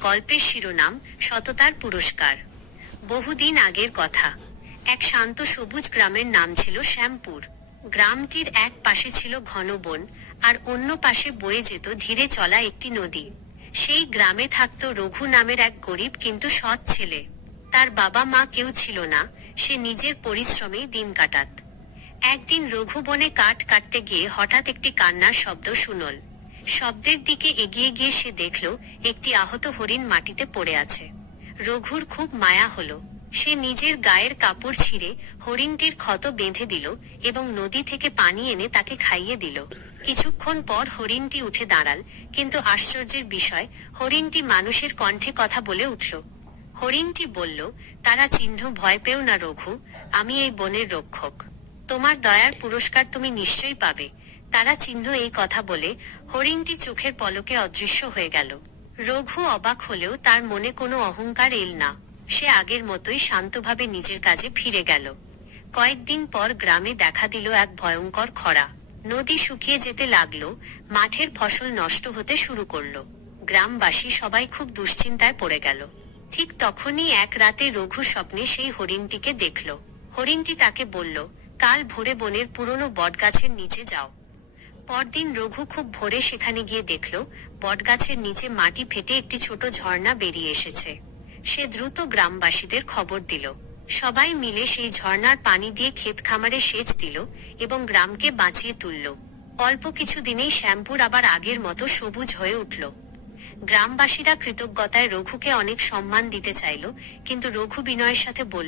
গল্পের শিরোনাম সততার পুরস্কার। বহুদিন আগের কথা। এক শান্ত সবুজ গ্রামের নাম ছিল শ্যামপুর। গ্রামটির এক পাশে ছিল ঘন বন, আর অন্য পাশে বয়ে যেত ধীরে চলা একটি নদী। সেই গ্রামে থাকত রঘু নামের এক গরিব কিন্তু সৎ ছেলে। তার বাবা মা কেউ ছিল না, সে নিজের পরিশ্রমেই দিন কাটাত। একদিন রঘু বনে কাঠ কাটতে গিয়ে হঠাৎ একটি কান্নার শব্দ শুনল। শব্দের দিকে এগিয়ে গিয়ে সে দেখল একটি আহত হরিণ মাটিতে পড়ে আছে। রঘুর খুব মায়া হলো। সে নিজের গায়ের কাপড় ছিঁড়ে হরিণটির ক্ষত বেঁধে দিল এবং নদী থেকে পানি এনে তাকে খাইয়ে দিল। কিছুক্ষণ পর হরিণটি উঠে দাঁড়াল, কিন্তু আশ্চর্যের বিষয়, হরিণটি মানুষের কণ্ঠে কথা বলে উঠল। হরিণটি বলল, তারা চিহ্ন ভয় পেও না রঘু, আমি এই বনের রক্ষক। তোমার দয়ার পুরস্কার তুমি নিশ্চয়ই পাবে। তারা চিহ্ন এই কথা বলে হরিণটি চোখের পলকে অদৃশ্য হয়ে গেল। রঘু অবাক হলেও তার মনে কোনো অহংকার এল না। সে আগের মতোই শান্তভাবে নিজের কাজে ফিরে গেল। কয়েকদিন পর গ্রামে দেখা দিল এক ভয়ঙ্কর খরা। নদী শুকিয়ে যেতে লাগলো, মাঠের ফসল নষ্ট হতে শুরু করলো। গ্রামবাসী সবাই খুব দুশ্চিন্তায় পড়ে গেল। ঠিক তখনই এক রাতে রঘু স্বপ্নে সেই হরিণটিকে দেখল। হরিণটি তাকে বলল, কাল ভোরে বনের পুরনো বটগাছের নিচে যাও। পরদিন রঘু খুব ভোরে সেখানে গিয়ে দেখল বটগাছের নিচে মাটি ফেটে একটি ছোট ঝর্ণা বেরিয়ে এসেছে। সে দ্রুত গ্রামবাসীদের খবর দিল। সবাই মিলে সেই ঝর্ণার পানি দিয়ে ক্ষেত খামারে সেচ দিল এবং গ্রামকে বাঁচিয়ে তুলল। অল্প কিছু দিনেই শ্যামপুর আবার আগের মতো সবুজ হয়ে উঠল। গ্রামবাসীরা কৃতজ্ঞতায় রঘুকে অনেক সম্মান দিতে চাইল, কিন্তু রঘু বিনয়ের সাথে বলল,